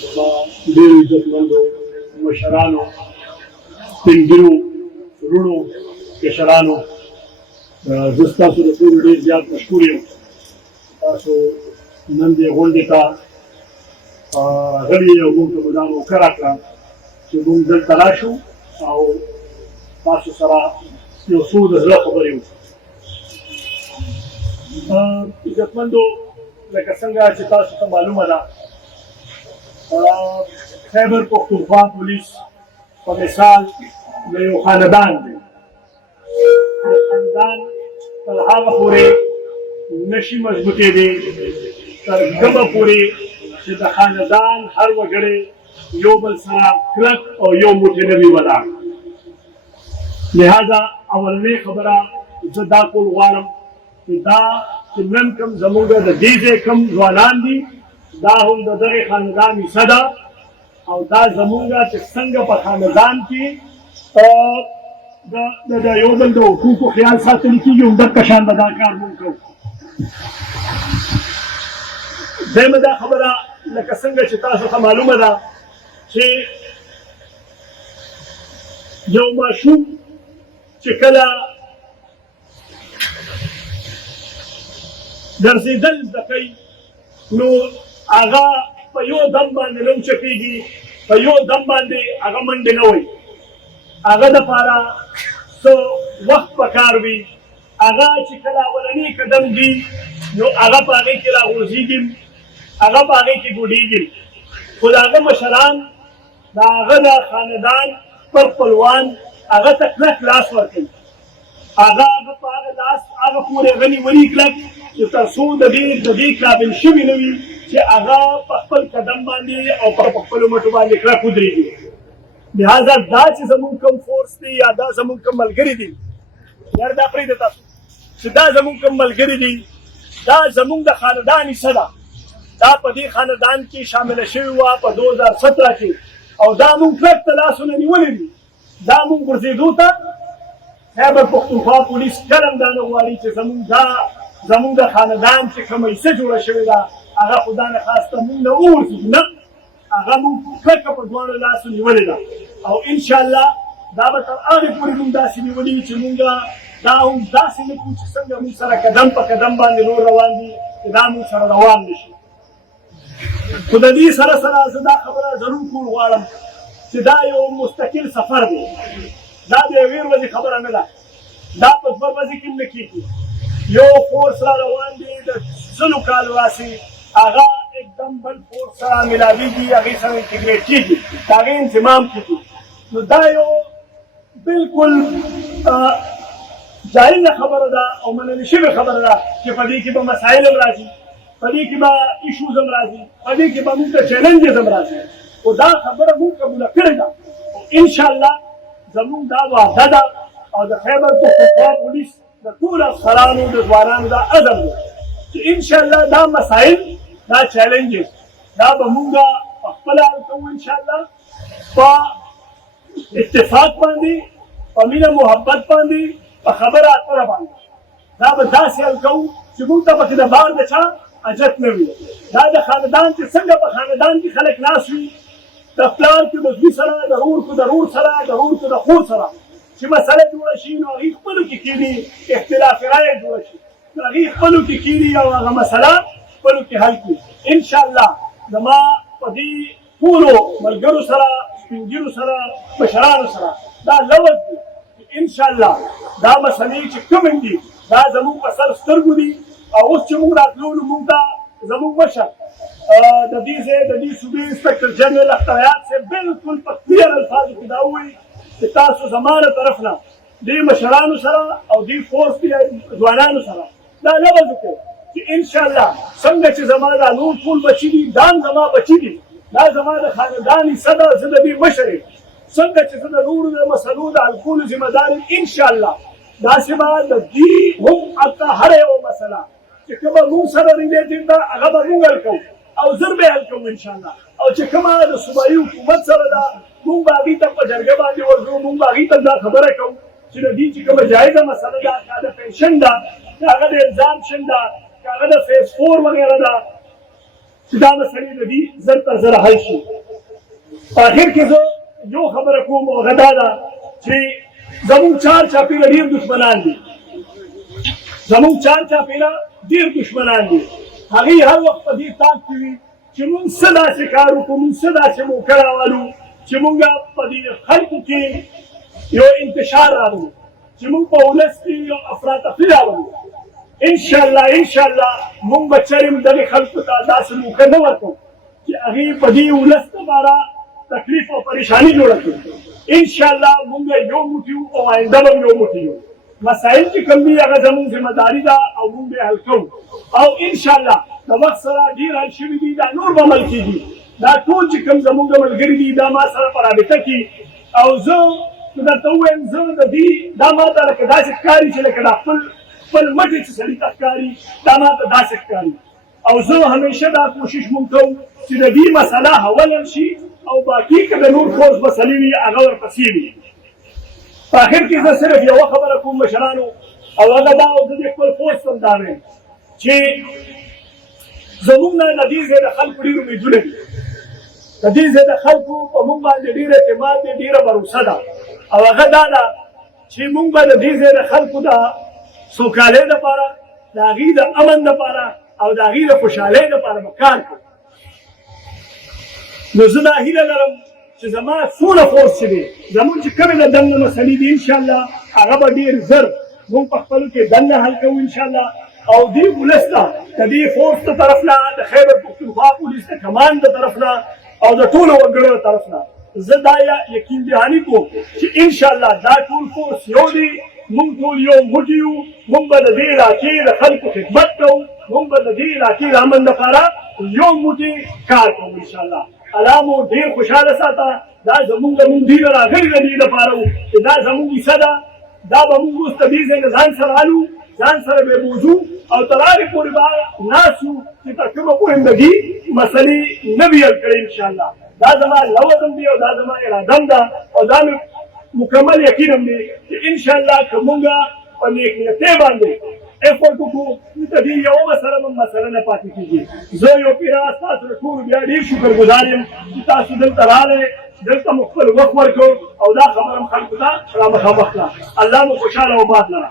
ډېرو عزتمندو مشرانو، سپین وروڼو، کشرانو، زه ستاسو د ټولو ډېر زیات مشکور یم. تاسو نن دې غونډې ته راغلي او موږ ته مو دا موقع راکړه چې موږ دلته راشو او تاسو سره یو څو د زړه خبرې وکړو. عزتمندو، لکه څنګه چې تاسو ته معلومه ده، خیبر پختونخوا پولیس په مثال د یو خاندان دی. خاندان تر هغه پورې نشي مضبوطېدی تر کومه پورې چې د خاندان هر وګړی یو بل سره کلک او یو موټی نه وي ولاړ. لهذا اولنۍ خبره زه دا کول غواړم چې دا چې نن کوم زموږ د دې ځای کوم ځوانان دي، دا هم د دغې خاندان حصه ده او دا زموږ چې څنګه په خاندان کې د یو بل د حقوقو خیال ساتل کېږي، همدغه شان به دا کار مونږ کوو. دویمه دا خبره، لکه څنګه چې تاسو ته معلومه ده چې یو ماشوم چې کله ګرځېدل زده کوي، نو هغه په یو دم باندې نه اوچتېږي، په یو دم باندې هغه منډې نه وایي. هغه دپاره څه وخت پکار وي. هغه چې کله اولنی قدم دي، نو هغه په هغې کې راغورځېږي، هغه په هغې کې ګوډېږي. خو د هغه مشران، د هغه د خاندان خپلوان هغه ته کلک لاس ورکوي. هغه په هغه لاس هغه پورې هغه نیولي کلک چې تر څو د دې قابل شوي نه وي چې هغه په خپل قدم باندې او په خپلو مټو باندې کلک ودرېږي. لهذا دا چې زموږ کوم فورس دی یا دا زموږ کوم ملګري دي، یار دا پرېږده تاسو، چې دا زموږ کوم ملګري دي، دا زموږ د خاندان حصه ده. دا په دې خاندان کې شامله شوې وه په 2017 کې، او دا موږ کلک ته لاسونه نیولي دي. دا موږ ګرځېدو ته خیبر پختونخوا پولیس کله هم دا نه غواړي چې زموږ د خاندان چې کومه حصه جوړه شوې ده، هغه خو دا نخواسته موږ نه وغورځېږو. نه، هغه موږ کلکه په دواړو لاسو نیولې ده، او انشاءالله دا به تر هغې پورې موږ داسې نیولي چې موږ دا هم داسې نه کړو چې څنګه موږ سره قدم په قدم باندې نور روان دي، چې دا موږ سره روان نه شي. خو د دې سره سره زه دا خبره ضرور کول غواړم چې دا یو مستقل سفر دی. دا د یوې ورځې خبره نه ده، دا په 2 ورځې کې نه کېږي. یو فورس را روان دی د 100 کالو راسي، هغه एकदम بل فورس سره ملاویږي، هغې سره انټیګریټ کېږي، د هغې انضمام کېږي. نو دا یو بلکل جایزه خبره ده او منل شوې خبره ده چې په دې کې به مسایل هم راځي، په دې کې به ایشوز هم راځي، په دې کې به موږ ته چیلنجز هم راځي. خو دا خبره موږ قبوله کړې ده، او انشاءالله زموږ دا وعده ده او د خیبر پختونخوا پولیس د ټولو افسرانو د ځوانانو دا عزم دی چې انشاءالله دا مسایل، دا چیلنجز، دا به موږ خپله حل کوو انشاءالله په اتفاق باندې، په مینه محبت باندې، په خبره اتره باندې. دا به داسې حل کوو چې موږ ته پکې د بار د چا حاجت نه وي. دا د خاندان چې څنګه په خاندان کې خلک ناست وي، د پلار کې د زوی سره، د رور کې د رور سره، د رور کې د خور سره چې مسله جوړه شي، نو هغې خپلو کې کېږي اختلاف رایه جوړه شي، نو هغې خپلو کې کېږي او هغه مسله خپلو کې حل کړي. انشاءالله زما په دې ټولو ملګرو سره، سپین ږیرو سره، مشرانو سره دا لوز دی چې انشاءالله دا مسلې چې کومې دي دا زموږ په سر سترګو دي. او اوس چې موږ راتلو، نو موږ ته زموږ مشر د دې ځای د دې صوبې انسپکټر جنرال اختر حیات صاحب بلکل په کلیر الفاظو کې دا ووایي چې تاسو زما له طرف نه دې مشرانو سره او دې فورس ځوانانو سره دا لوز وکړو چې انشاءالله څنګه چې زما دا نور ټول بچي دي، دا هم زما بچي دي، دا زما د خاندان حصه ده، زه د دې مشر یم. څنګه چې زه د نورو د مسلو د حل کولو ذمه دار یم، انشاءالله داسې به د دې هم حتی هره یوه مسله چې کومه موږ سره ریلیټډ ده، هغه به موږ حل کوو او زر به حل کوو انشاءالله. او چې کومه د صوبایي حکومت سره ده، موږ به هغې ته په جرګه باندې ورځو، موږ به هغې ته دا خبره کوو چې د دې چې کومه جایزه مسله ده، که د پنشن ده، که هغه د الزامشن ده، که هغه د فیز 4 وغیره ده، چې دا مسلې د دې زر تر زره حل شي. په اخر کې زه یو خبره کوم او هغه دا ده چې زموږ چار چاپېره ډېر دښمنان دي، زموږ چار چاپېره ډېر دښمنان دي. هغوی هر وخت په دې تاک کې وي چې مونږ څه داسې کار وکړو، مونږ څه داسې موقع راولو چې مونږ په دې خلکو کې یو انتشار راولو، چې مونږ په ولس کې یو افراطفري راولو. انشاءالله مونږ به چرې دغې خلکو ته داسې موقع نه ورکوو چې هغې په دې ولس لپاره تکلیف او پریشاني جوړه کړي. انشاءالله مونږ یو موټي یو او آینده به یو موټي یو. مسایل چې کوم دي هغه زموږ ذمهداري ده او مونږ به حل کوو. او انشاءالله د وخت سره ډېر حل شوي دي، دا نور به عمل کېږي. دا ټول چې کوم زموږ ملګري دي دا ما سره په رابطه کې، او زه که درته ووایم زه د دې دا ما ته لکه داسې ښکاري چې لکه دا خپل مټې چې سړي ته ښکاري دا ما ته داسې ښکاري. او زه همیشه دا کوشش مونږ کوو چې د دې مسله حل شي او باقي که د نور فورس مسلې وي هغه ورپسې وي. په اخر کې زه صرف یوه خبره کوم مشرانو، او هغه دا او زه د خپل فورس هم دا وایم چې زموږ نه د دې ځای د خلکو ډېر امیدونه دي، د دې ځای د خلکو په موږ باندې ډېر اعتماد دی، ډېره بروسه ده. او هغه دا ده چې موږ به د دې ځای د خلکو د سوکالۍ لپاره، د هغوی د امن لپاره او د هغوی د خوشحالۍ لپاره به کار کوو. نو زه دا هیله لرم چې زما څونه فورس چې دی زموږ چې کومې د دننه مسلې دي انشاءالله هغه به ډېر ژر موږ په خپلو کې دننه حل کوو انشاءالله. او دې ولس ته د دې فورس د طرف نه، د خیبر پښتونخوا پولیس د کمان د طرف نه او د ټولو وګړو د طرف نه زه دا یقین دهاني کوم چې انشاءالله دا ټول فورس یو دی، مونږ ټول یو موټي یو، مونږ به د دې علاقې د خلکو خدمت کوو، مونږ به د دې علاقې د امن لپاره یو موټي کار کوو انشاءالله. الله مو ډېر خوشحاله ساته. دا زمونږ دې نه راغلي د دې لپاره وو چې دا زمونږ کیسه ده، دا به مونږ اوس د دې ځای نه ځان سره الو، ځان سره به بوځو او تر هغې پورې به ناست یو چې تر کومه پورې د دې مسلې نه وي حل کړې انشاءالله. دا زما لوزم دی او دا زما ارادم ده او دا مې مکمل یقین هم دی چې انشاءالله که مونږ په نیکنیتۍ باندې افورټ وکړو نو د دې یوه مسله نه پاتې کېږي. زه یو پیره ستاسو د ټولو بیا ډېر شکرګزار یم چې تاسو دلته راغلی، دلته مو خپل وخت ورکړو او دا خبره م خلکو ته را مخامخ کړه. الله مو خوشحاله او باد لره.